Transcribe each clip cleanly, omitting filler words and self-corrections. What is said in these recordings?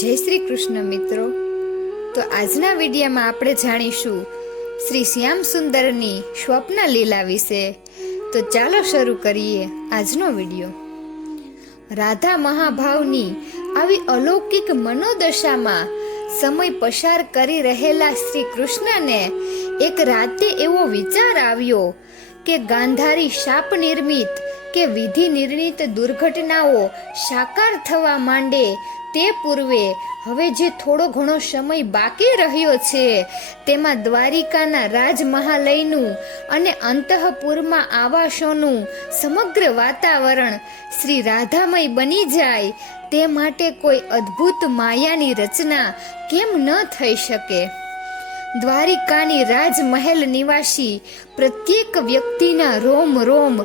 જય શ્રી કૃષ્ણ મિત્રો. તો આજના વિડીયોમાં આપણે જાણીશું શ્રી શ્યામ સુંદરની સ્વપ્ન લીલા વિશે. તો ચાલો શરૂ કરીએ આજનો વિડીયો. રાધા મહાભાવની આવી અલૌકિક મનોદશામાં સમય પસાર કરી રહેલા શ્રી કૃષ્ણને એક રાતે એવો વિચાર આવ્યો કે ગાંધારી શાપ નિર્મિત કે વિધિ નિર્ણિત દુર્ઘટનાઓ સાકાર થવા માંડે તે પૂર્વે હવે જે થોડો ઘણો સમય બાકી રહ્યો છે તેમાં દ્વારિકાના રાજમહાલયનું અને અંતઃપુરમાં આવાસોનું સમગ્ર વાતાવરણ શ્રી રાધામય બની જાય તે માટે કોઈ અદ્ભુત માયાની રચના કેમ ન થઈ શકે. દ્વારિકાની રાજમહેલ નિવાસી પ્રત્યેક વ્યક્તિના રોમ રોમ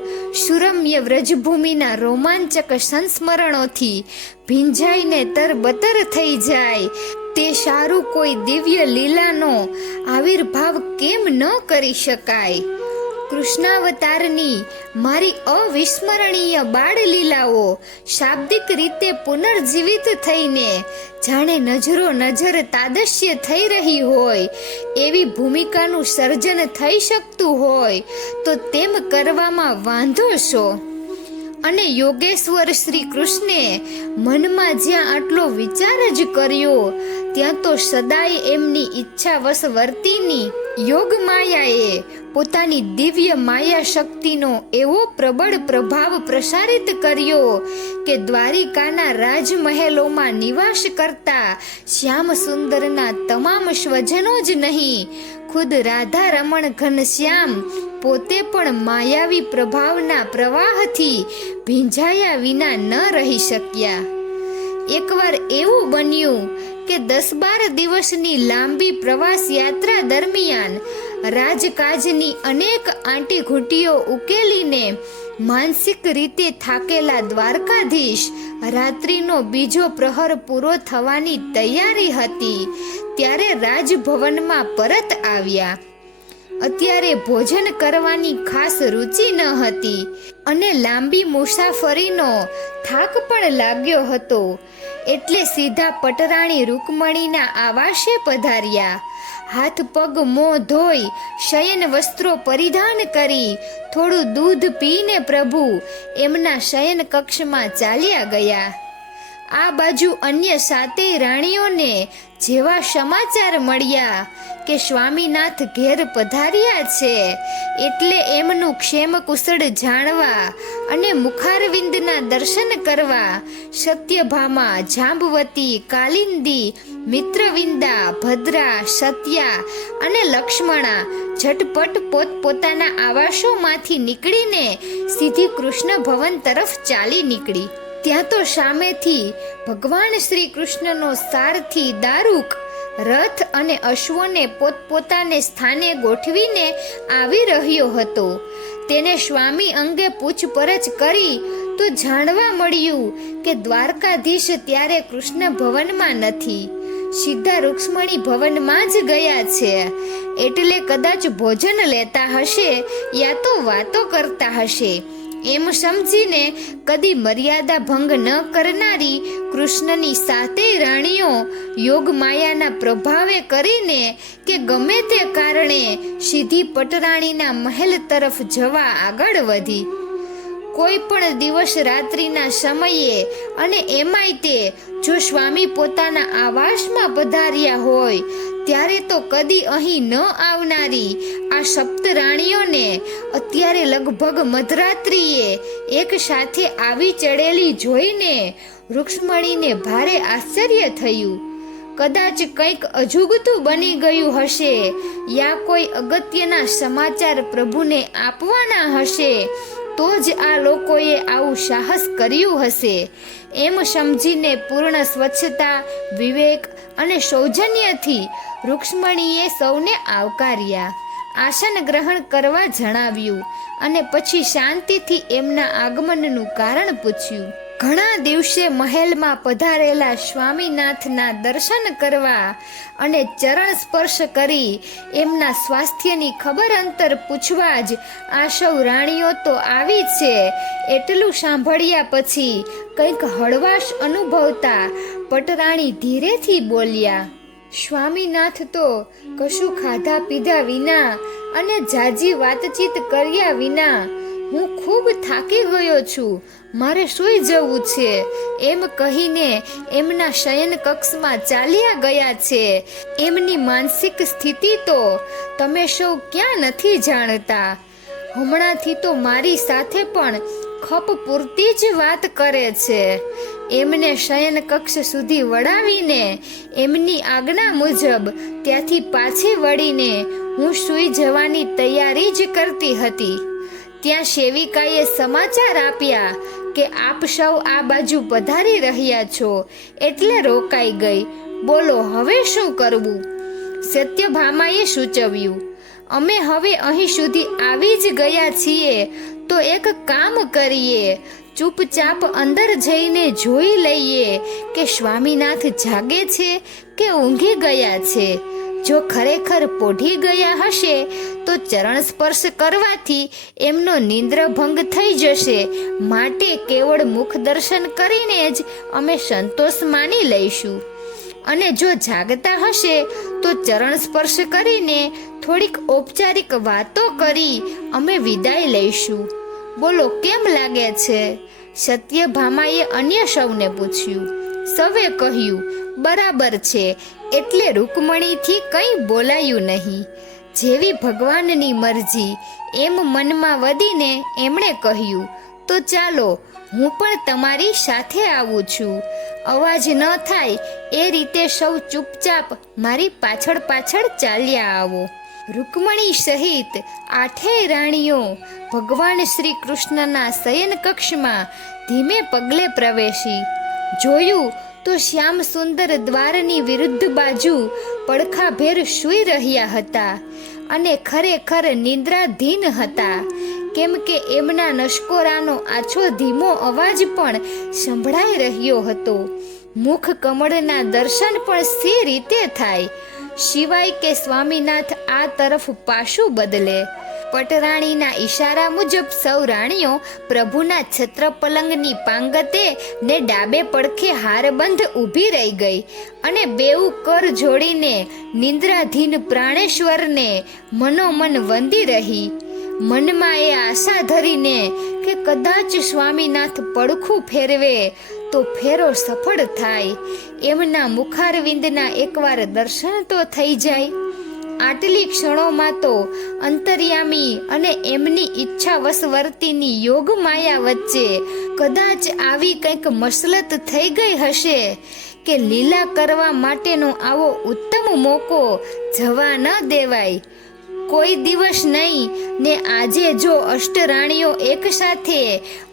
સુરમ્ય વ્રજભૂમિના રોમાંચક સંસ્મરણોથી ભીંજાઈને તરબતર થઈ જાય તે સારું કોઈ દિવ્ય લીલાનો આવિર્ભાવ કેમ ન કરી શકાય. કૃષ્ણાવતારની મારી અવિસ્મરણીય બાળ લીલાઓ શાબ્દિક રીતે પુનર્જીવિત થઈને જાણે નજરો નજર તાદશ્ય થઈ રહી હોય એવી ભૂમિકાનું સર્જન થઈ શકતું હોય તો તેમ કરવામાં વાંધો શો? અને યોગેશ્વર શ્રી કૃષ્ણે મનમાં જ્યાં આટલો વિચાર જ કર્યો ત્યાં તો સદાય એમની ઈચ્છા વશ વર્તીની યોગ માયાએ પોતાની દિવ્ય માયા શક્તિનો એવો પ્રબળ પ્રભાવ પ્રસારિત કર્યો કે દ્વારિકાના રાજમહેલોમાં નિવાસ કરતા શ્યામ સુંદરના તમામ સ્વજનો જ નહીં, ખુદ રાધા રમણ ઘનશ્યામ પોતે પણ માયાવી પ્રભાવના પ્રવાહથી ભીંજાયા વિના ન રહી શક્યા. એકવાર એવું બન્યું કે 10-12 દિવસની લાંબી પ્રવાસ યાત્રા દરમિયાન રાજકાજની અનેક આંટીઘૂંટીઓ ઉકેલીને માનસિક રીતે થાકેલા દ્વારકાધીશ રાત્રિનો બીજો પ્રહર પૂરો થવાની તૈયારી હતી ત્યારે રાજભવનમાં પરત આવ્યા. અત્યારે ભોજન કરવાની ખાસ રુચિ ન હતી અને લાંબી મુસાફરીનો થાક પણ લાગ્યો હતો એટલે સીધા પટરાણી રૂકમણીના આવાસે પધાર્યા. હાથ પગ મોં ધોઈ શયન વસ્ત્રો પરિધાન કરી થોડું દૂધ પીને પ્રભુ એમના શયન કક્ષમાં ચાલ્યા ગયા. આ બાજુ અન્ય 7 રાણીઓને જેવા સમાચાર મળ્યા કે સ્વામીનાથ ઘેર પધાર્યા છે એટલે એમનું ક્ષેમ કુશળ જાણવા અને મુખારવિંદના દર્શન કરવા સત્યભામા, જાંબવતી, કાલિંદી, મિત્રવિંદા, ભદ્રા, સત્યા અને લક્ષ્મણા ઝટપટ પોતપોતાના આવાસોમાંથી નીકળીને સીધી કૃષ્ણ ભવન તરફ ચાલી નીકળી. ત્યાં તો સામેથી ભગવાન શ્રી કૃષ્ણનો સારથી દારૂક રથ અને અશ્વોને પોતપોતાને સ્થાને ગોઠવીને આવી રહ્યો હતો. તેને સ્વામી અંગે પૂછપરછ કરી તો જાણવા મળ્યું કે દ્વારકાધીશ ત્યારે કૃષ્ણ ભવનમાં નથી, સીધા રૂક્ષ્મણી ભવનમાં જ ગયા છે. એટલે કદાચ ભોજન લેતા હશે યા તો વાતો કરતા હશે એમ સમજીને કદી મર્યાદા ભંગ ન કરનારી કૃષ્ણની 7 રાણીઓ યોગ માયાના પ્રભાવે કરીને કે ગમે તે કારણે સીધી પટરાણીના મહેલ તરફ જવા આગળ વધી. કોઈ પણ દિવસ રાત્રિના સમયે અને એમાંય તે જો સ્વામી પોતાના આવાસમાં પધાર્યા હોય ત્યારે તો કદી અહીં ન આવનારી આ 7 રાણીઓને અત્યારે લગભગ મધરાત્રિએ એક સાથે આવી ચડેલી જોઈને રૂક્ષ્મણીને ભારે આશ્ચર્ય થયું. કદાચ કંઈક અજુગતું બની ગયું હશે યા કોઈ અગત્યના સમાચાર પ્રભુને આપવાના હશે તો જ આ લોકોએ આવું સાહસ કર્યું હશે એમ સમજીને પૂર્ણ સ્વચ્છતા, વિવેક અને સૌજન્યથી રૂક્ષ્મણીએ સૌને આવકાર્યા, આસન ગ્રહણ કરવા જણાવ્યું અને પછી શાંતિથી એમના આગમનનું કારણ પૂછ્યું. ઘણા દિવસે મહેલમાં પધારેલા સ્વામીનાથના દર્શન કરવા અને ચરણ સ્પર્શ કરી એમના સ્વાસ્થ્યની ખબર અંતર પૂછવા જ આ સૌ રાણીઓ તો આવી છે એટલું સાંભળ્યા પછી કંઈક હળવાશ અનુભવતા પટરાણી ધીરેથી બોલ્યા, સ્વામીનાથ તો કશું ખાધા પીધા વિના અને જાજી વાતચીત કર્યા વિના હું ખૂબ થાકી ગયો છું, મારે સૂઈ જવું છે, એમ કહીને એમના શયન કક્ષમાં ચાલ્યા ગયા છે. એમની માનસિક સ્થિતિ તો તમે સૌ ક્યાં નથી જાણતા. હમણાંથી તો મારી સાથે પણ ખપ પૂરતી જ વાત કરે છે. એમને શયન કક્ષ સુધી વળાવીને એમની આજ્ઞા મુજબ ત્યાંથી પાછી વળીને હું સૂઈ જવાની તૈયારી જ કરતી હતી. ત્યાં સેવિકાએ સમાચાર આપ્યા કે આપ સૌ આ બાજુ પધારી રહ્યા છો, એટલે રોકાઈ ગઈ. બોલો હવે શું કરવું? સત્યભામાએ સૂચવ્યું, અમે હવે અહીં સુધી આવી જ ગયા છીએ તો એક કામ કરીએ, ચૂપચાપ અંદર જઈને જોઈ લઈએ કે સ્વામીનાથ જાગે છે કે ઊંઘી ગયા છે. જો ખરેખર પોઢી ગયા હશે તો ચરણ સ્પર્શ કરવાથી એમનો નિંદ્ર ભંગ થઈ જશે, માટે કેવળ મુખ દર્શન કરીને જ અમે સંતોષ માની લઈશું. અને જો જાગતા હશે તો ચરણ સ્પર્શ કરીને થોડીક ઔપચારિક વાતો કરી અમે વિદાય લઈશું. બોલો કેમ લાગે છે? સત્યભામાએ અન્ય સૌને પૂછ્યું. સૌએ કહ્યું, બરાબર છે. એટલે રૂકમણીથી કંઈ બોલાયું નહીં. જેવી ભગવાનની મરજી એમ મનમાં વધીને એમણે કહ્યું, તો ચાલો હું પણ તમારી સાથે આવું છું. અવાજ ન થાય એ રીતે સૌ ચૂપચાપ મારી પાછળ પાછળ ચાલ્યા આવો. રૂકમણી સહિત 8 રાણીઓ ભગવાન શ્રી કૃષ્ણના શયન કક્ષમાં ધીમે પગલે પ્રવેશી. જોયું તો શ્યામ સુંદર દ્વારની વિરુદ્ધ બાજુ પડખાભેર સૂઈ રહ્યા હતા અને ખરેખર નિંદ્રાધીન હતા, કેમ કે એમના નશકોરાનો આછો ધીમો અવાજ પણ સંભળાઈ રહ્યો હતો. મુખ કમળના દર્શન પણ સી રીતે થાય, સિવાય કે સ્વામીનાથ આ તરફ પાછું બદલે. પટરાણીના ઈશારા મુજબ સૌ રાણીઓ પ્રભુના છત્ર પલંગની પાંગતે ને ડાબે પડખે હારબંધ ઊભી રહી ગઈ અને બેઉ કર જોડીને નિંદ્રાધીન પ્રાણેશ્વરને મનોમન વંદી રહી. મનમાં એ આશા ધરીને કે કદાચ સ્વામીનાથ પડખું ફેરવે તો ફેરો સફળ થાય, એમના મુખારવિંદના એકવાર દર્શન તો થઈ જાય. આટલી ક્ષણોમાં તો અંતર્યામી અને એમની ઈચ્છાવશ વર્તીની યોગ માયા વચ્ચે કદાચ આવી કંઈક મસલત થઈ ગઈ હશે કે લીલા કરવા માટેનો આવો ઉત્તમ મોકો જવા ન દેવાય. કોઈ દિવસ નહીં ને આજે જો અષ્ટરાણીઓ એક સાથે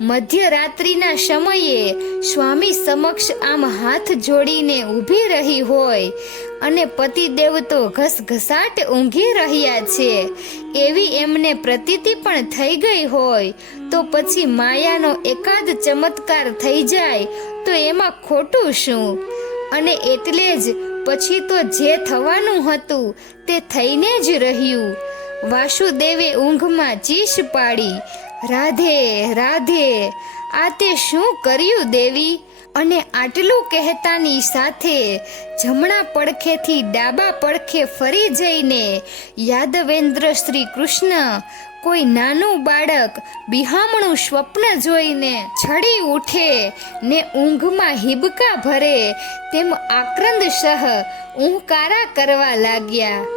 મધ્યરાત્રિના સમયે સ્વામી સમક્ષ આમ હાથ જોડીને ઊભી રહી હોય અને પતિદેવ તો ઘસઘસાટ ઊંઘી રહ્યા છે એવી એમને પ્રતીતિ પણ થઈ ગઈ હોય, તો પછી માયાનો એકાદ ચમત્કાર થઈ જાય તો એમાં ખોટું શું? અને એટલે જ પછી તો જે થવાનું હતું તે થઈને જ રહ્યું. વાસુદેવે ઊંઘમાં ચીસ પાડી, રાધે રાધે, આ તે શું કર્યું દેવી? અને આટલું કહેતાની સાથે જમણા પડખેથી ડાબા પડખે ફરી જઈને યાદવેન્દ્ર શ્રી કૃષ્ણ કોઈ નાનું બાળક બિહામણું સ્વપ્ન જોઈને છડી ઉઠે ને ઊંઘમાં હિબકા ભરે તેમ આક્રંદ સહ ઊંકારા કરવા લાગ્યા.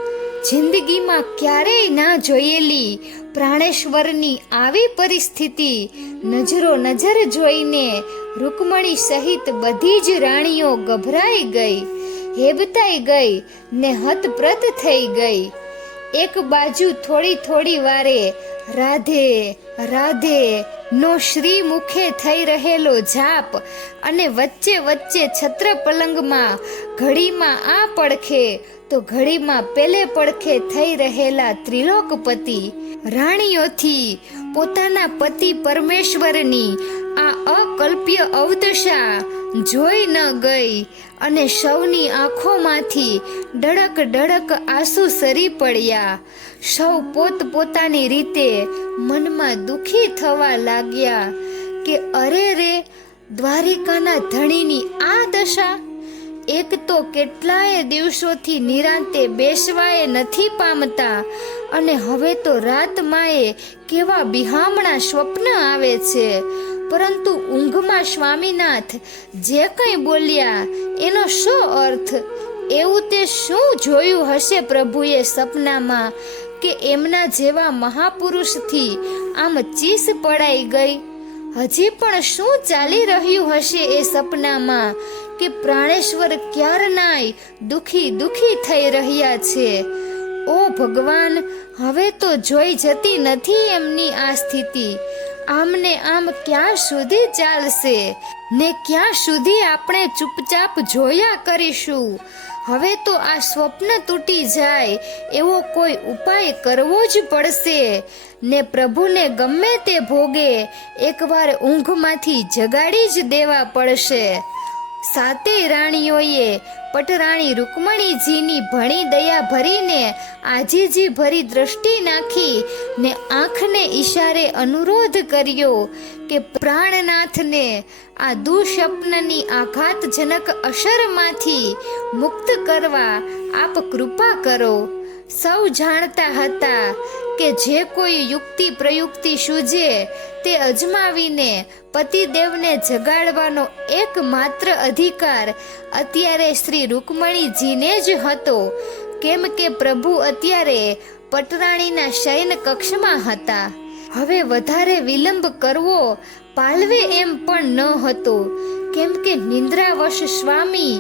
જિંદગીમાં ક્યારેય ના જોયેલી પ્રાણેશ્વરની આવી પરિસ્થિતિ નજરો નજર જોઈને રૂકમણી સહિત બધી જ રાણીઓ ગભરાઈ ગઈ, હેબતાઈ ગઈ ને હતપ્રત થઈ ગઈ. એક બાજુ થોડી થોડી વારે રાધે રાધે નો શ્રી મુખે થઈ રહેલો જાપ અને વચ્ચે વચ્ચે છત્ર પલંગમાં ઘડીમાં આ પડખે તો ઘડીમાં પેલે પડખે થઈ રહેલા ત્રિલોકપતિ રાણીઓથી પોતાના પતિ પરમેશ્વરની આ અકલ્પ્ય અવદશા જોઈ ન ગઈ અને સૌની આંખોમાંથી ડળક ડળક આંસુ સરી પડ્યા. સૌ પોતપોતાની રીતે મનમાં દુખી થવા લાગ્યા કે અરે રે, દ્વારિકાના ધણીની આ દશા, એક તો કેટલાય દિવસોથી નિરાંતે બેસવાય નથી પામતા, અને હવે તો રાતમાંએ કેવા બિહામણા સ્વપ્ન આવે છે. પરંતુ ઊંઘમાં સ્વામીનાથ જે કંઈ બોલ્યા એનો શો અર્થ? એવું તે શું જોયું હશે પ્રભુએ સપનામાં કે એમના જેવા મહાપુરુષથી આમ ચીસ પડાઈ ગઈ? હજી પણ શું ચાલી રહ્યું હશે એ સપનામાં કે પ્રાણેશ્વર ક્યારનાય દુખી થઈ રહ્યા છે? ઓ ભગવાન, હવે તો જોઈ જતી નથી એમની આ સ્થિતિ. આમને આમ ક્યાં સુધી ચાલશે ને ક્યાં સુધી આપણે ચૂપચાપ જોયા કરીશું? હવે તો આ સ્વપ્ન તૂટી જાય એવો કોઈ ઉપાય કરવો જ પડશે ને પ્રભુને ગમે તે ભોગે એકવાર ઊંઘમાંથી જગાડી જ દેવા પડશે. સાતેય રાણીઓએ પટરાણી રૂકમણીજીની ભણી દયા ભરીને આજીજી ભરી દ્રષ્ટિ નાખી ને આંખને ઈશારે અનુરોધ કર્યો કે પ્રાણનાથને આ દુઃસ્વપ્નની આઘાતજનક અસરમાંથી મુક્ત કરવા આપ કૃપા કરો. સૌ જાણતા હતા કે જે કોઈ યુક્તિ પ્રયુક્તિ સૂઝે તે અજમાવીને પતિદેવને જગાડવાનો એકમાત્ર અધિકાર અત્યારે શ્રી રૂકમણીજીને જ હતો, કેમ કે પ્રભુ અત્યારે પટરાણીના શયન કક્ષમાં હતા. હવે વધારે વિલંબ કરવો પાલવે એમ પણ ન હતો, કેમ કે નિંદ્રાવશ સ્વામી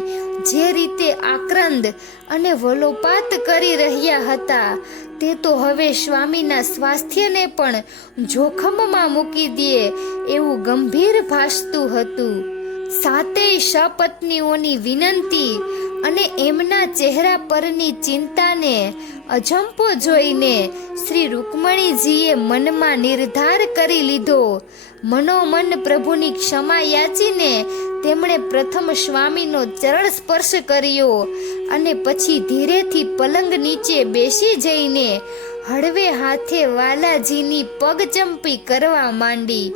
જે રીતે આક્રંદ અને વલોપાત કરી રહ્યા હતા તે તો હવે સ્વામીના સ્વાસ્થ્યને પણ જોખમમાં મૂકી દે એવું ગંભીર ભાસતું હતું. સાતેય સપત્નીઓની વિનંતી અને એમના ચહેરા પરની ચિંતાને અજંપો જોઈને શ્રી રૂકમણીજીએ મનમાં નિર્ધાર કરી લીધો. મનોમન પ્રભુની ક્ષમા યાચીને તેમણે પ્રથમ સ્વામીનો ચરણ સ્પર્શ કર્યો અને પછી ધીરેથી પલંગ નીચે બેસી જઈને હળવે હાથે વાલાજીની પગચંપી કરવા માંડી.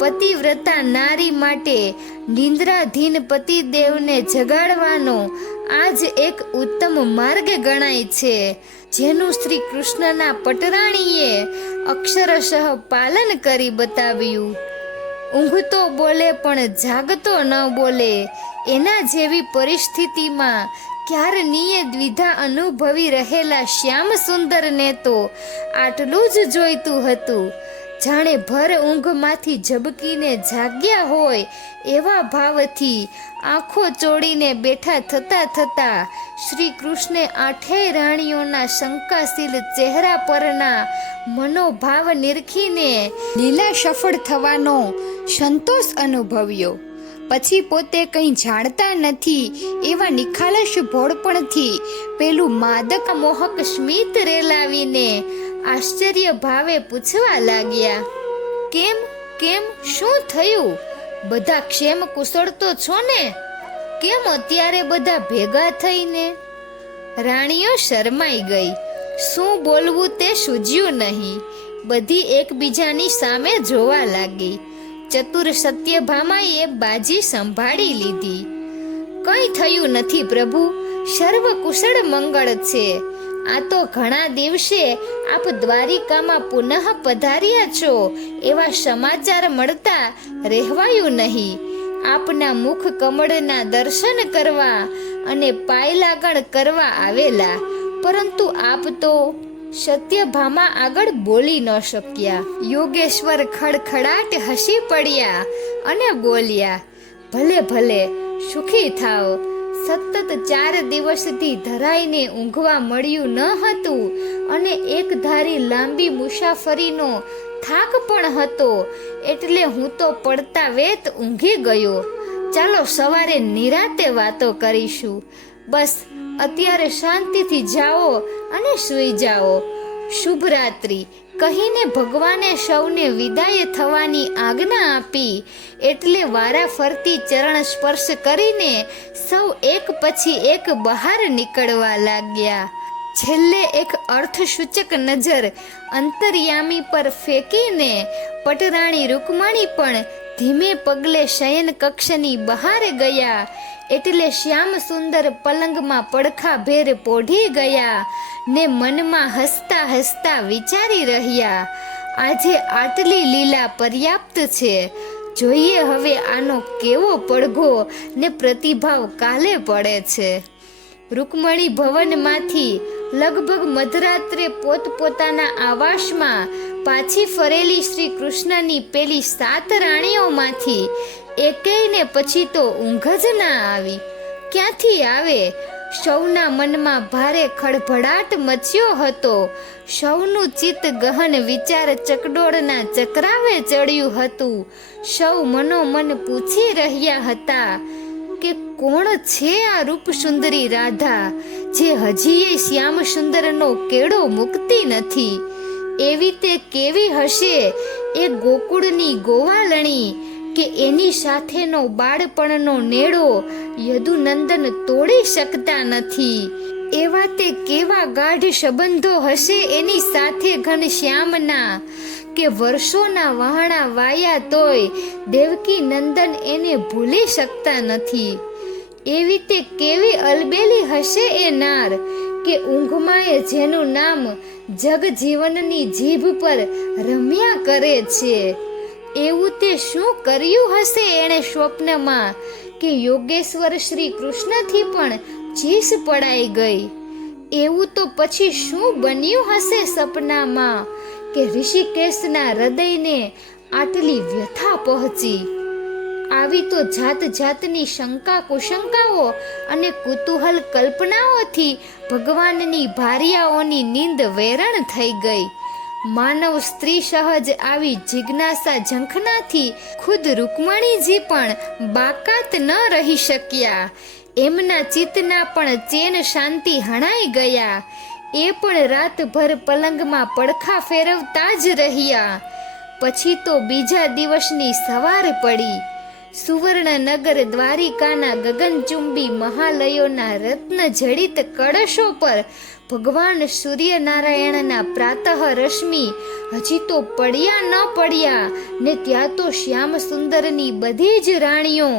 પતિવ્રતા નારી માટે નિંદ્રાધીન પતિદેવને જગાડવાનો આજ એક ઉત્તમ માર્ગ ગણાય છે, જેનું શ્રી કૃષ્ણના પટરાણીએ અક્ષરશઃ પાલન કરી બતાવ્યું. ઊંઘતો બોલે પણ જાગતો ન બોલે એના જેવી પરિસ્થિતિમાં ક્યારનીય દ્વિધા અનુભવી રહેલા શ્યામ સુંદરને તો આટલું જ જોઈતું હતું. જાણે ભર ઊંઘમાંથી ઝબકીને જાગ્યા હોય એવા ભાવથી આંખો ચોડીને બેઠા થતા શ્રી કૃષ્ણે આઠેય રાણીઓના શંકાશીલ ચહેરા પરના મનોભાવ નિરખીને લીલા સફળ થવાનો સંતોષ અનુભવ્યો. પછી પોતે કંઈ જાણતા નથી એવા નિખાલસ ભોળપણથી પેલું માદક મોહક સ્મિત રેલાવીને આશ્ચર્ય ભાવે પૂછવા લાગ્યા, કેમ કેમ શું થયું? બધા ક્ષેમ કુશળ તો છો ને? કેમ અત્યારે બધા ભેગા થઈને? રાણીઓ શરમાઈ ગઈ. શું બોલવું તે સૂઝ્યું નહીં. બધી એકબીજાની સામે જોવા લાગી. ચતુર સત્યભામાએ બાજી સંભાળી લીધી. કંઈ થયું નથી પ્રભુ, સર્વ કુશળ મંગળ છે. આ તો ઘણા દિવસે આપ દ્વારિકામાં પુનઃ પધાર્યા છો એવા સમાચાર મળતા રહેવાયું નહીં. આપના મુખ કમળના દર્શન કરવા અને પાયલાગણ કરવા આવેલા, પરંતુ આપ તો સત્યભામા આગળ બોલી ન શક્યા. યોગેશ્વર ખડખડાટ હસી પડ્યા અને બોલ્યા, ભલે ભલે, સુખી થાઓ. સતત 4 દિવસથી ધરાઈને ઊંઘવા મળ્યું ન હતું અને એક ધારી લાંબી મુસાફરીનો થાક પણ હતો, એટલે હું તો પડતા વેત ઊંઘી ગયો. ચાલો સવારે નિરાતે વાતો કરીશું. બસ અત્યારે શાંતિથી જાઓ અને સૂઈ જાઓ. શુભ રાત્રિ કહીને ભગવાને સૌને વિદાય થવાની આજ્ઞા આપી. એટલે વારા ફરતી ચરણ સ્પર્શ કરીને સૌ એક પછી એક બહાર નીકળવા લાગ્યા. છેલ્લે એક અર્થસૂચક નજર અંતર્યામી પર ફેંકીને પટરાણી રૂકમણી પણ ધીમે પગલે શયન કક્ષની બહાર ગયા. એટલે શ્યામ સુંદર પલંગમાં પડખા ભેર પોઢી ગયા ને મનમાં હસતા હસતા વિચારી રહ્યા, આજે આટલી લીલા પર્યાપ્ત છે, જોઈએ હવે આનો કેવો પડઘો ને પ્રતિભાવ કાલે પડે છે. રૂકમણી ભવનમાંથી લગભગ મધરાત્રે પોતપોતાના આવાસમાં પાછી ફરેલી શ્રી કૃષ્ણની પેલી 7 રાણીઓમાંથી એકેયને પછી તો ઊંઘ જ ના આવી. ક્યાંથી આવે? સૌના મનમાં ભારે ખળભળાટ મચ્યો હતો. સૌનું ચિત્ત ગહન વિચાર ચકડોળના ચક્રાવે ચડ્યું હતું. સૌ મનોમન પૂછી રહ્યા હતા કે કોણ છે આ રૂપસુંદરી રાધા, જે હજીએ શ્યામ સુંદરનો કેળો મૂકતી નથી? એવી તે કેવી હશે એ ગોકુળની ગોવાલણી કે એની સાથેનો બાળપણનો નેડો યદુનંદન તોડી શકતા નથી? એવા તે કેવા ગાઢ સંબંધો હશે એની સાથે ઘનશ્યામના કે વર્ષોના વહાણા વાયા તોય દેવકી નંદન એને ભૂલી શકતા નથી? એવી તે કેવી અલબેલી હશે એ નાર કે ઊંઘમાંય જેનું નામ જગજીવનની જીભ પર રમ્યા કરે છે? એવું તે શું કર્યું હશે એણે સ્વપ્નમાં કે યોગેશ્વર શ્રી કૃષ્ણથી પણ ચીસ પડાઈ ગઈ? એવું તો પછી શું બન્યું હશે સપનામાં કે ઋષિકેશના હૃદયને આટલી વ્યથા પહોંચી? આવી તો જાત જાતની શંકા કુશંકાઓ અને કુતૂહલ કલ્પનાઓથી ભગવાનની ભાર્યાઓની નીંદ વેરણ થઈ ગઈ. માનવ સ્ત્રી સહજ આવી જિજ્ઞાસા ઝંખનાથી ખુદ રૂકમણીજી પણ બાકાત ન રહી શક્યા. એમના ચિત્તના પણ ચેન શાંતિ હણાઈ ગયા. એ પણ રાતભર પલંગમાં પડખા ફેરવતા જ રહ્યા. પછી તો બીજા દિવસની સવાર પડી. સુવર્ણનગર દ્વારિકાના ગગનચુંબી મહાલયોના રત્ન જડિત કળશો પર ભગવાન સૂર્યનારાયણના પ્રાતઃ રશ્મિ હજી તો પડ્યા ન પડ્યા ને ત્યાં તો શ્યામ સુંદરની બધી જ રાણીઓ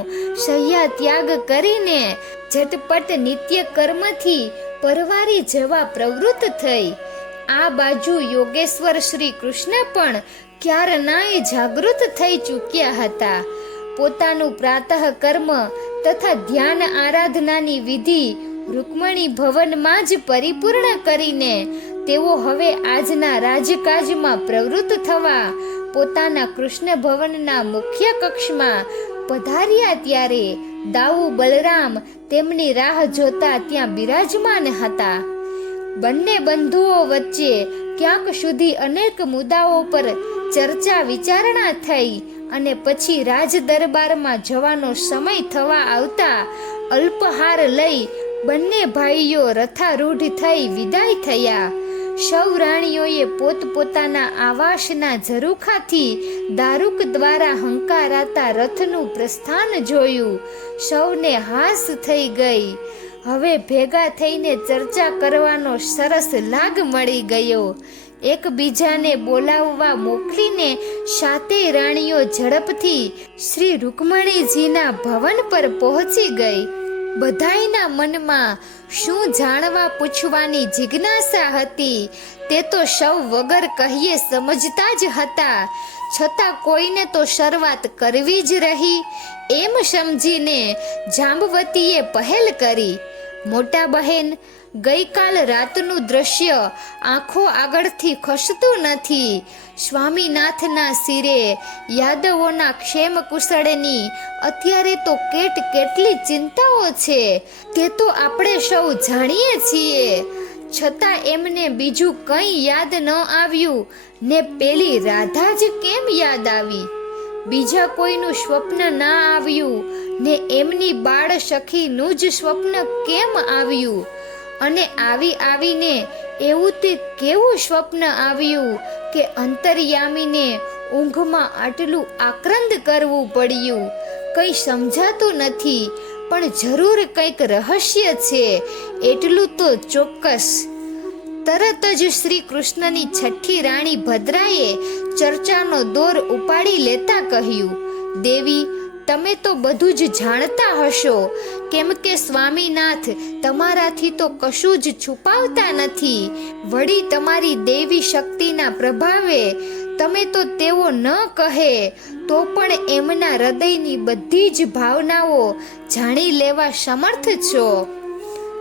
શૈયા ત્યાગ કરીને ઝટપટ નિત્ય કર્મથી પરવારી જવા પ્રવૃત્ત થઈ. આ બાજુ યોગેશ્વર શ્રી કૃષ્ણ પણ ક્યારનાય જાગૃત થઈ ચૂક્યા હતા. પોતાનું પ્રાતઃ કર્મ તથા ધ્યાન આરાધનાની વિધિ રૂકમણી ભવનમાં જ પરિપૂર્ણ કરીને તેઓ હવે આજના રાજકાજમાં પ્રવૃત્ત થવા પોતાના કૃષ્ણ ભવનના મુખ્ય કક્ષમાં પધાર્યા. ત્યારે દાઉ બલરામ તેમની રાહ જોતા ત્યાં બિરાજમાન હતા. બંને બંધુઓ વચ્ચે ક્યાંક સુધી અનેક મુદ્દાઓ પર ચર્ચા વિચારણા થઈ અને પછી રાજ દરબારમાં જવાનો સમય થવા આવતા અલ્પહાર લઈ બંને ભાઈઓ રથારૂઢ થઈ વિદાય થયા. સૌ રાણીઓએ પોતપોતાના આવાસના ઝરૂખાથી દારૂક દ્વારા હંકારાતા રથનું પ્રસ્થાન જોયું. સૌને હાસ થઈ ગઈ. હવે ભેગા થઈને ચર્ચા કરવાનો સરસ લાગ મળી ગયો. એકબીજાને બોલાવવા મોકલીને સાતેય રાણીઓ ઝડપથી શ્રી રૂકમણીજીના ભવન પર પહોંચી ગઈ. બધાયના મનમાં શું જાણવા પૂછવાની જિજ્ઞાસા હતી તે તો સૌ વગર કહીએ સમજતા જ હતા. છતાં કોઈને તો શરૂઆત કરવી જ રહી. એમ સમજીને જાંબવતીએ પહેલ કરી. મોટા બહેન, ગઈકાલ રાતનું દ્રશ્ય આંખો આગળથી ખસતું નથી. સ્વામીનાથના શિરે યાદવોના ક્ષેમ કુશળની અત્યારે તો કેટલી ચિંતાઓ છે તે તો આપણે સૌ જાણીએ છીએ. છતાં એમને બીજું કંઈ યાદ ન આવ્યું ને પેલી રાધા જ કેમ યાદ આવી? બીજા કોઈનું સ્વપ્ન ના આવ્યું ને એમની બાળ સખીનું જ સ્વપ્ન કેમ આવ્યું? અને આવીને એવું તે કેવું સ્વપ્ન આવ્યું કે અંતર્યામીને ઊંઘમાં આટલું આક્રંદ કરવું પડ્યું? કંઈ સમજાતું નથી, પણ જરૂર કંઈક રહસ્ય છે એટલું તો ચોક્કસ. તરત જ શ્રી કૃષ્ણની છઠ્ઠી રાણી ભદ્રાએ ચર્ચાનો દોર ઉપાડી લેતા કહ્યું, દેવી, તમે તો બધું જ જાણતા હશો, કેમ કે સ્વામીનાથ તમારાથી તો કશું જ છુપાવતા નથી. વળી તમારી દેવી શક્તિના પ્રભાવે તમે તો તેઓ ન કહે તો પણ એમના હૃદયની બધી જ ભાવનાઓ જાણી લેવા સમર્થ છો.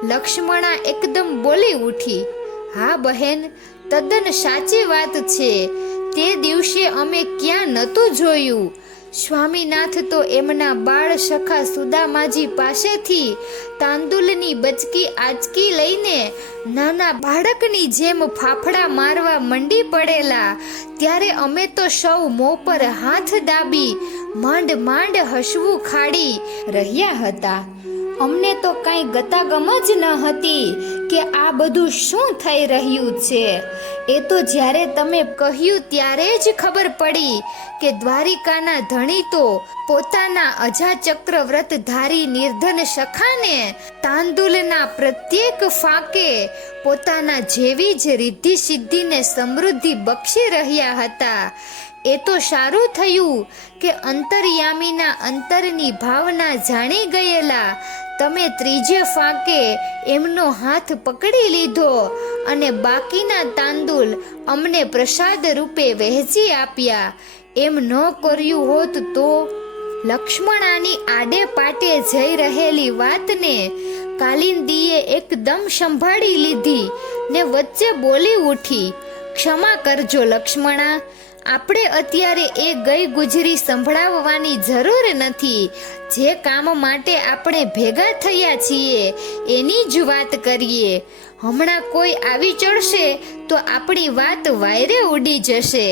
લક્ષ્મણા એકદમ બોલી ઉઠી, હા બહેન, તદ્દન સાચી વાત છે. તે દિવસે અમે ક્યાં નહોતું જોયું. સ્વામીનાથ તો એમના બાળ સખા સુદામાજી પાસેથી તાંદુલની બચકી આંચકી લઈને નાના બાળકની જેમ ફાફડા મારવા મંડી પડેલા. ત્યારે અમે તો સૌ મોં પર હાથ દાબી માંડ માંડ હસવું ખાડી રહ્યા હતા. અમને તો કાંઈ ગતાગમ જ ન હતી કે આ બધું શું થઈ રહ્યું છે. એ તો જ્યારે તમે કહ્યું ત્યારે જ ખબર પડી કે દ્વારિકાના ધણી તો પોતાના અજાચક્ર વ્રતધારી નિર્ધન સખાને તાંદુલના પ્રત્યેક ફાંકે પોતાના જેવી જ રિદ્ધિ સિદ્ધિને સમૃદ્ધિ બક્ષી રહ્યા હતા. એ તો સારું થયું કે અંતર્યામીના અંતરની ભાવના જાણી ગયેલા તમે ત્રીજે ફાંકે એમનો હાથ પકડી લીધો અને બાકીના તાંદુલ અમને પ્રસાદ રૂપે વહેંચી આપ્યા. એમ ન કર્યું હોત તો? લક્ષ્મણાની આડે પાટે જઈ રહેલી વાતને કાલિંદીએ એકદમ સંભાળી લીધી ને વચ્ચે બોલી ઉઠી, ક્ષમા કરજો લક્ષ્મણા, આપણે અત્યારે એ ગઈ ગુજરી સંભળાવવાની જરૂર નથી. જે કામ માટે આપણે ભેગા થયા છીએ એની જ વાત કરીએ. હમણાં કોઈ આવી ચડશે તો આપણી વાત વાયરે ઉડી જશે.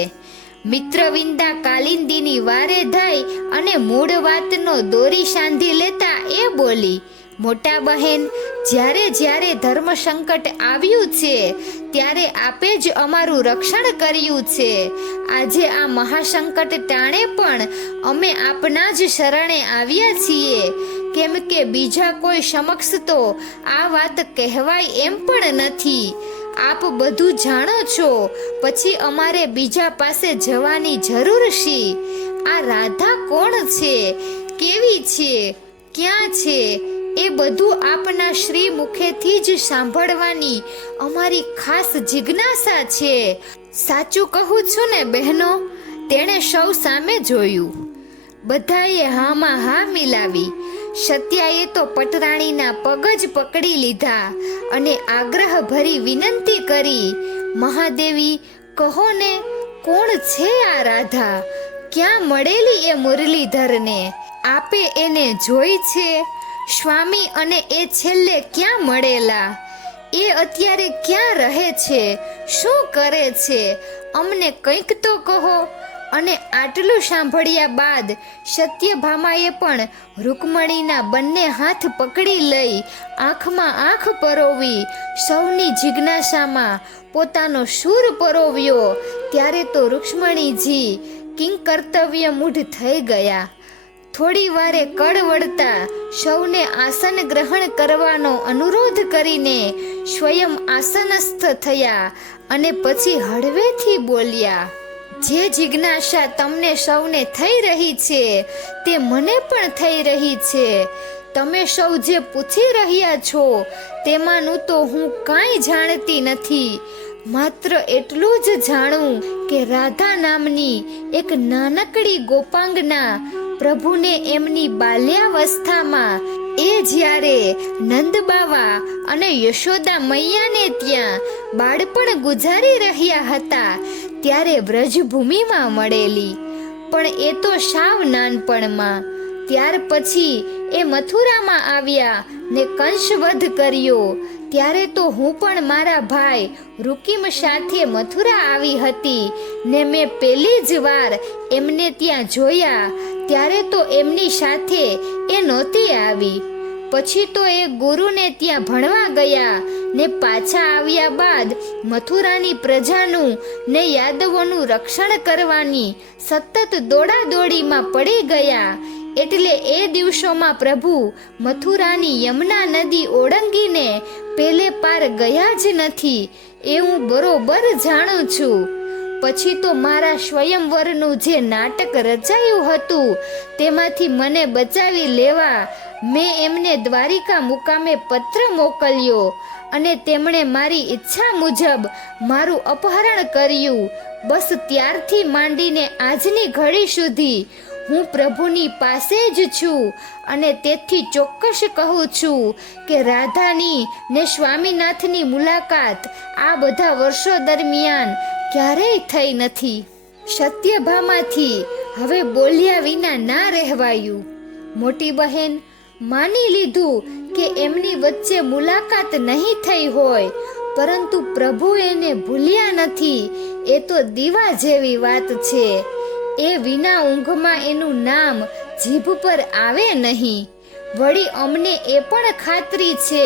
મિત્રવિંદા કાલિંદીની વારે ધાઈ અને મૂળ વાતનો દોરી સાંધી લેતા એ બોલી, મોટા બહેન, જ્યારે જ્યારે ધર્મ સંકટ આવ્યું છે ત્યારે આપે જ અમારું રક્ષણ કર્યું છે. આજે આ મહાસંકટ ટાણે પણ અમે આપના જ શરણે આવ્યા છીએ, કેમ કે બીજા કોઈ સમક્ષ તો આ વાત કહેવાય એમ પણ નથી. આપ બધું જાણો છો, પછી અમારે બીજા પાસે જવાની જરૂર શી? આ રાધા કોણ છે, કેવી છે, ક્યાં છે, એ બધું આપના શ્રી મુખેથી જ સાંભળવાની અમારી ખાસ જિજ્ઞાસા છે. સાચું કહું છું ને બહેનો? તેણે સૌ સામે જોયું. બધાએ હામાં હા મિલાવી. સત્યાએ તો પટરાણીના પગ જ પકડી લીધા અને આગ્રહભરી વિનંતી કરી, મહાદેવી, કહો ને, કોણ છે આ રાધા? ક્યાં મળેલી એ મુરલીધરને? આપે એને જોઈ છે? સ્વામી અને એ છેલ્લે ક્યાં મળેલા? એ અત્યારે ક્યાં રહે છે? શું કરે છે? અમને કંઈક તો કહો. અને આટલું સાંભળ્યા બાદ સત્યભામાએ પણ રૂકમણીના બંને હાથ પકડી લઈ આંખમાં આંખ પરોવી સૌની જિજ્ઞાસામાં પોતાનો સૂર પરોવ્યો. ત્યારે તો રૂક્ષ્મણીજી કિંકર્તવ્ય મૂઢ થઈ ગયા. થોડી વારે કળવળતા સૌને આસન ગ્રહણ કરવાનો અનુરોધ કરીને સ્વયં આસનસ્થ થયા અને પછી હળવેથી બોલ્યા, જે જિજ્ઞાસા તમને સૌને થઈ રહી છે તે મને પણ થઈ રહી છે. તમે સૌ જે પૂછી રહ્યા છો તેમાંનું તો હું કાંઈ જાણતી નથી. માત્ર એટલું જ જાણું કે રાધા નામની એક નાનકડી ગોપાંગના પ્રભુને એમની બાલ્યાવસ્થામાં એ જ્યારે નંદબાવા અને યશોદા મૈયાને ત્યાં બાળપણ ગુજારી રહ્યા હતા ત્યારે વ્રજભૂમિમાં મળેલી. પણ એ તો સાવ નાનપણમાં. ત્યાર પછી એ મથુરામાં આવ્યા ને કંસવધ કર્યો. ત્યારે તો હું પણ મારા ભાઈ રૂકીમ સાથે મથુરા આવી હતી ને મેં પહેલી જ વાર એમને ત્યાં જોયા. ત્યારે તો એમની સાથે એ નહોતી આવી. પછી તો એ ગુરુને ત્યાં ભણવા ગયા ને પાછા આવ્યા બાદ મથુરાની પ્રજાનું ને યાદવોનું રક્ષણ કરવાની સતત દોડાદોડીમાં પડી ગયા. એટલે એ દિવસોમાં પ્રભુ મથુરાની યમુના નદી ઓળંગીને પેલે પાર ગયા જ નથી. એ હું બરોબર જાણું છું. પછી તો મારા સ્વયંવરનું જે નાટક રચાયું હતું તેમાંથી મને બચાવી લેવા મેં એમને દ્વારિકા મુકામે પત્ર મોકલ્યો અને તેમણે મારી ઈચ્છા મુજબ મારું અપહરણ કર્યું. બસ ત્યારથી માંડીને આજની ઘડી સુધી હું પ્રભુની પાસે જ છું અને તેથી ચોક્કસ કહું છું કે રાધાની ને સ્વામીનાથની મુલાકાત આ બધા વર્ષો દરમિયાન ક્યારેય થઈ નથી. સત્યભામાથી હવે બોલ્યા વિના ના રહેવાયું. મોટી બહેન, માની લીધું કે એમની વચ્ચે મુલાકાત નહીં થઈ હોય, પરંતુ પ્રભુ એને ભૂલ્યા નથી એ તો દીવા જેવી વાત છે. એ વિના ઊંઘમાં એનું નામ જીભ પર આવે નહીં. વળી અમને એ પણ ખાતરી છે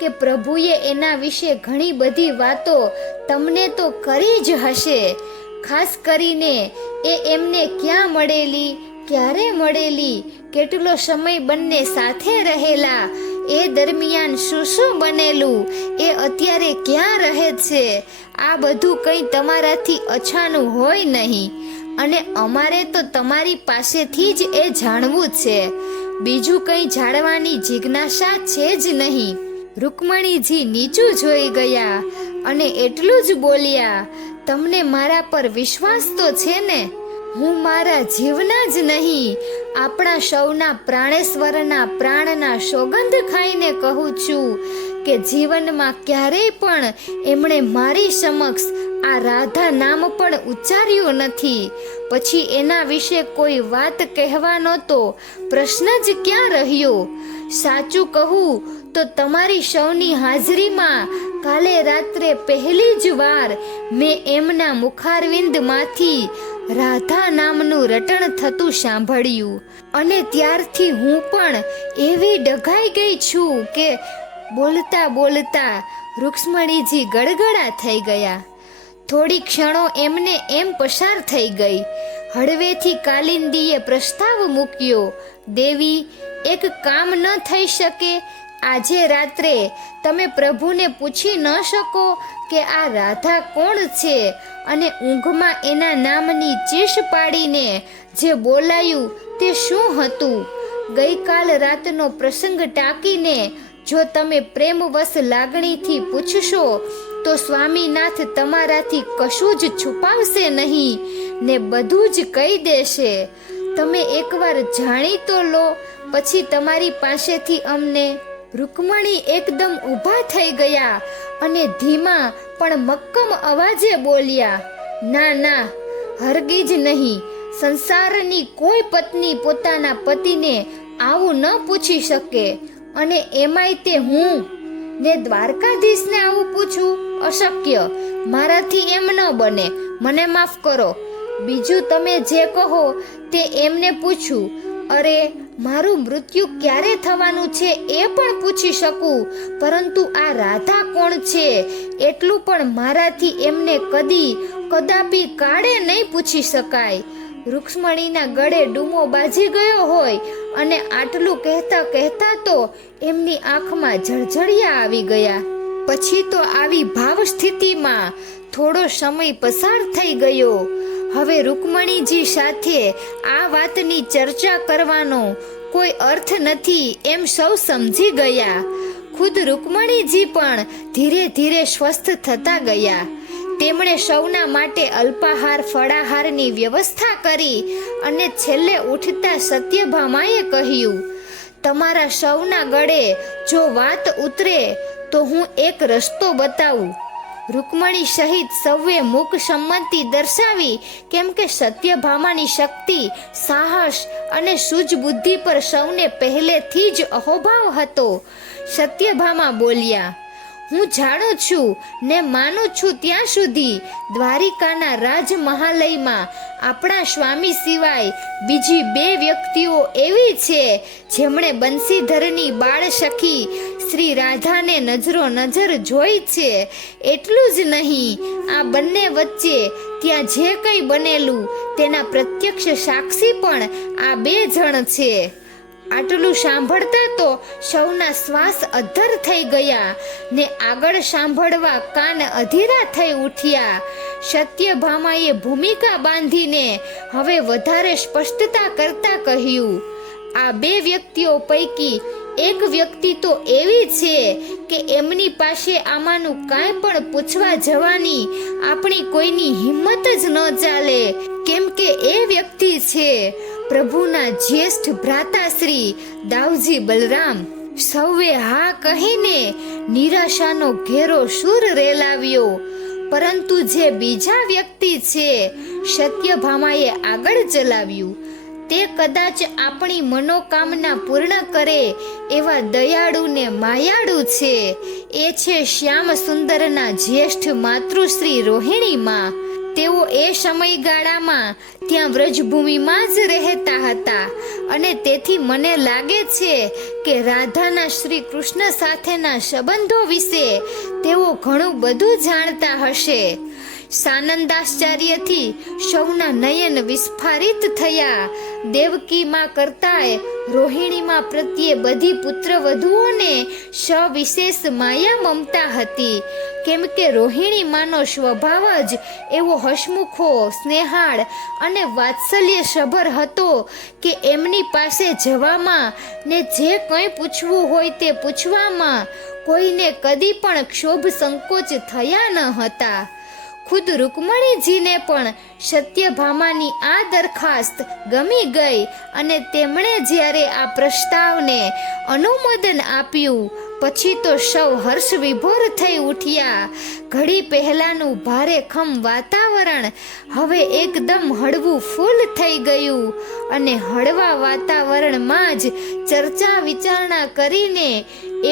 કે પ્રભુએ એના વિશે ઘણી બધી વાતો તમને તો કરી જ હશે. ખાસ કરીને એ એમને ક્યાં મળેલી, ક્યારે મળેલી, કેટલો સમય બંને સાથે રહેલા, એ દરમિયાન શું શું બનેલું, એ અત્યારે ક્યાં રહે છે, આ બધું કંઈ તમારાથી અછાનું હોય નહીં. અને અમારે તો તમારી પાસેથી જ એ જાણવું છે. બીજું કંઈ જાણવાની જિજ્ઞાસા છે જ નહીં. રૂકમણીજી નીચું જોઈ ગયા અને એટલું જ બોલ્યા, તમને મારા પર વિશ્વાસ તો છે ને? હું મારા જીવના જ નહીં, આપણા સૌના પ્રાણેશ્વરના પ્રાણના સોગંદ ખાઈને કહું છું કે જીવનમાં ક્યારેય પણ એમણે મારી સમક્ષ આ રાધા નામ પણ ઉચ્ચાર્યું નથી. પછી એના વિશે કોઈ વાત કહેવાનો તો પ્રશ્ન જ ક્યાં રહ્યો? સાચું કહું તો તમારી સૌની હાજરીમાં કાલે રાત્રે પહેલી જ વાર મેં એમના મુખારવિંદમાંથી રાધા નામનું રટણ થતું સાંભળ્યું અને ત્યારથી હું પણ એવી ડઘાઈ ગઈ છું કે બોલતા બોલતા રૂક્ષ્મણીજી ગળગળા થઈ ગયા. થોડી ક્ષણો એમને એમ પસાર થઈ ગઈ. હળવેથી કાલિંદીએ પ્રસ્તાવ મૂક્યો, દેવી, એક કામ ન થઈ શકે? આજે રાત્રે તમે પ્રભુને પૂછી ન શકો કે આ રાધા કોણ છે અને ઊંઘમાં એના નામની ચીસ પાડીને જે બોલાયું તે શું હતું? ગઈકાલ રાતનો પ્રસંગ ટાંકીને જો તમે પ્રેમવશ લાગણીથી પૂછશો તો સ્વામીનાથ તમારાથી કશું જ છુપાવશે નહીં ને બધું જ કહી દેશે. તમે એકવાર જાણી તો લો, પછી તમારી પાસેથી અમને. રૂકમણી એકદમ ઊભા થઈ ગયા અને ધીમા પણ મક્કમ અવાજે બોલ્યા, ના ના, હરગીજ નહીં. સંસારની કોઈ પત્ની પોતાના પતિને આવું ન પૂછી શકે, અને એમાંય તે હું ને દ્વારકાધીશને આવું પૂછું? અશક્ય, મારાથી એમ ન બને, મને માફ કરો. બીજું તમે જે કહો તે એમને પૂછું. અરે, મારું મૃત્યુ ક્યારે થવાનું છે એ પણ પૂછી શકું, પરંતુ આ રાધા કોણ છે એટલું પણ મારાથી એમને કદાપી કાળે નહીં પૂછી શકાય. રૂક્ષ્મણીના ગળે ડૂમો બાજી ગયો હોય અને આટલું કહેતા કહેતા તો એમની આંખમાં જળજળિયા આવી ગયા. પછી તો આવી ભાવ સ્થિતિમાં થોડો સમય પસાર થઈ ગયો. હવે રૂકમણીજી સાથે આ વાતની ચર્ચા કરવાનો કોઈ અર્થ નથી એમ સૌ સમજી ગયા. ખુદ રૂકમણીજી પણ ધીરે ધીરે સ્વસ્થ થતા ગયા. તેમણે સૌના માટે અલ્પાહાર ફળાહારની વ્યવસ્થા કરી અને છેલ્લે ઉઠતા સત્યભામાએ કહ્યું, તમારા સૌના ગળે જો વાત ઉતરે તો હું એક રસ્તો બતાવું. રૂકમણી સહિત સૌએ મુખ સંમતિ દર્શાવી, કેમ કે સત્યભામાની શક્તિ, સાહસ અને સૂઝબુદ્ધિ પર સૌને પહેલેથી જ અહોભાવ હતો. સત્યભામા બોલ્યા, હું જાણું છું ને માનું છું ત્યાં સુધી દ્વારિકાના રાજમહાલયમાં આપણા સ્વામી સિવાય બીજી બે વ્યક્તિઓ એવી છે જેમણે બંસીધરની બાળ સખી શ્રી રાધાને નજરો નજર જોઈ છે. એટલું જ નહીં, આ બંને વચ્ચે ત્યાં જે કંઈ બનેલું તેના પ્રત્યક્ષ સાક્ષી પણ આ બે જણ છે. આટલું સાંભળતા તો સૌના શ્વાસ અધ્ધર થઈ ગયા ને આગળ સાંભળવા કાન અધીરા થઈ ઉઠ્યા. સત્યભામાએ ભૂમિકા બાંધીને હવે વધારે સ્પષ્ટતા કરતા કહ્યું, આ બે વ્યક્તિઓ પૈકી એક વ્યક્તિ તો એવી છે કે એમની પાસે આમાંનું કાંઈ પણ પૂછવા જવાની આપણી કોઈની હિંમત જ ન ચાલે, કેમ કે એ વ્યક્તિ છે પ્રભુના જ્યેષ્ઠ ભ્રાતાશ્રી દાઉજી બલરામ. સૌએ હા કહીને નિરાશાનો ઘેરો સૂર રેલાવ્યો. પરંતુ જે બીજા વ્યક્તિ છે, સત્યભામાએ આગળ ચલાવ્યું, તે કદાચ આપણી મનોકામના પૂર્ણ કરે એવા દયાળુ ને માયાળુ છે. એ છે શ્યામ સુંદરના જ્યેષ્ઠ માતૃશ્રી રોહિણીમાં. તેઓ એ સમયગાળામાં ત્યાં વ્રજભૂમિમાં જ રહેતા હતા અને તેથી મને લાગે છે કે રાધાના શ્રી કૃષ્ણ સાથેના સંબંધો વિશે તેઓ ઘણું બધું જાણતા હશે. સાનંદાશ્ચર્યથી સૌના નયન વિસ્ફારિત થયા. દેવકીમાં કરતાંય રોહિણીમાં પ્રત્યે બધી પુત્રવધુઓને સવિશેષ માયા મમતા હતી, કેમ કે રોહિણી માનો સ્વભાવ જ એવો હસમુખો, સ્નેહાળ અને વાત્સલ્ય સભર હતો કે એમની પાસે જવામાં ને જે કંઈ પૂછવું હોય તે પૂછવામાં કોઈને કદી પણ ક્ષોભ સંકોચ થયા ન હતા. ખુદ રૂકમણીજીને પણ સત્યભામાની આ દરખાસ્ત ગમી ગઈ અને તેમણે જ્યારે આ પ્રસ્તાવને અનુમોદન આપ્યું પછી તો સૌ હર્ષ વિભોર થઈ ઉઠ્યા. ઘડી પહેલાનું ભારેખમ વાતાવરણ હવે એકદમ હળવું ફૂલ થઈ ગયું અને હળવા વાતાવરણમાં જ ચર્ચા વિચારણા કરીને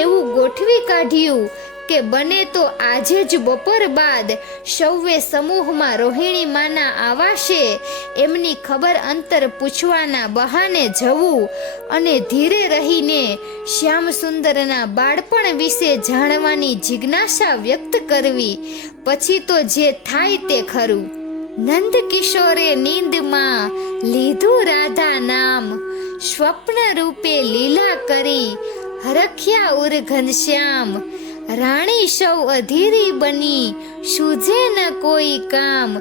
એવું ગોઠવી કાઢ્યું કે બને તો આજે જ બપોર બાદ સૌએ સમૂહમાં રોહિણી માના આવાસે એમની ખબર અંતર પૂછવાના બહાને જવું અને ધીરે રહીને શ્યામ સુંદરના બાળપણ વિશે જાણવાની જિજ્ઞાસા વ્યક્ત કરવી. પછી તો જે થાય તે ખરું. નંદ કિશોરે નીંદમાં લીધું રાધા નામ, સ્વપ્ન રૂપે લીલા કરી હરખ્યા ઉર ઘનશ્યામ. રાણી સૌ અધીરી બની સૂઝે ન કોઈ કામ,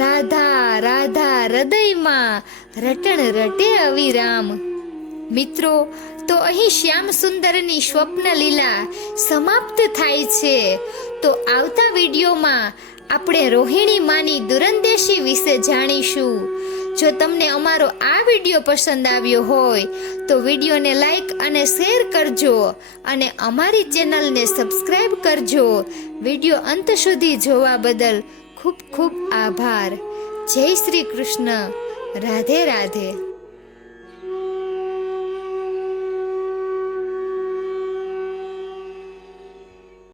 રાધા રાધા હૃદયમાં રટણ રટે અવિરામ. મિત્રો, તો અહીં શ્યામ સુંદરની સ્વપ્ન લીલા સમાપ્ત થાય છે. તો આવતા વિડીયોમાં આપણે રોહિણી માની દૂરંદેશી વિશે જાણીશું. જો તમને અમારો આ વિડીયો પસંદ આવ્યો હોય તો વિડીયોને લાઈક અને શેર કરજો અને અમારી ચેનલને સબસ્ક્રાઈબ કરજો. વિડીયો અંત સુધી જોવા બદલ ખૂબ ખૂબ આભાર. જય શ્રી કૃષ્ણ. રાધે રાધે.